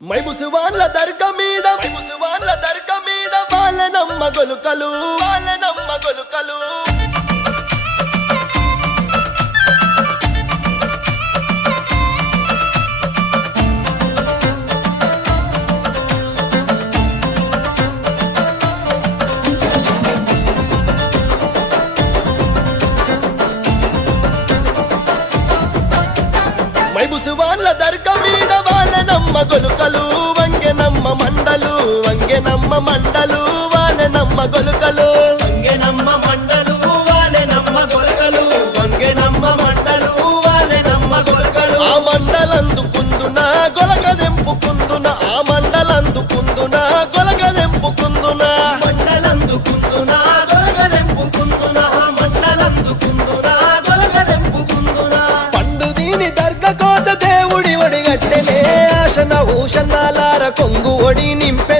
మైబుసువాన్ల దర్గ మీద వాళ్ళనమ్మ గొలుకలు మైబుసువాన్ల దర్గ మీద వాళ్ళనమ్మ గొలుకలు వంగెనమ్మ మండలు వాళ్ళనమ్మ గొలుకలు వంగెనమ్మ మండలు వాలెనమ్మ గొలకలు వంగెనమ్మ మండలు వాలెనమ్మ గొలకలు ఆ మండలందుకుందున గొలగదెంపుకుందున మండలందుకుందున మండలందుకుందున గొలగదెంపుకుందున పండు దీని దర్గ కోత దేవుడి ఒడిగట్టెలే ఆశన ఊషన్నాలార కొంగు ఒడి నింపె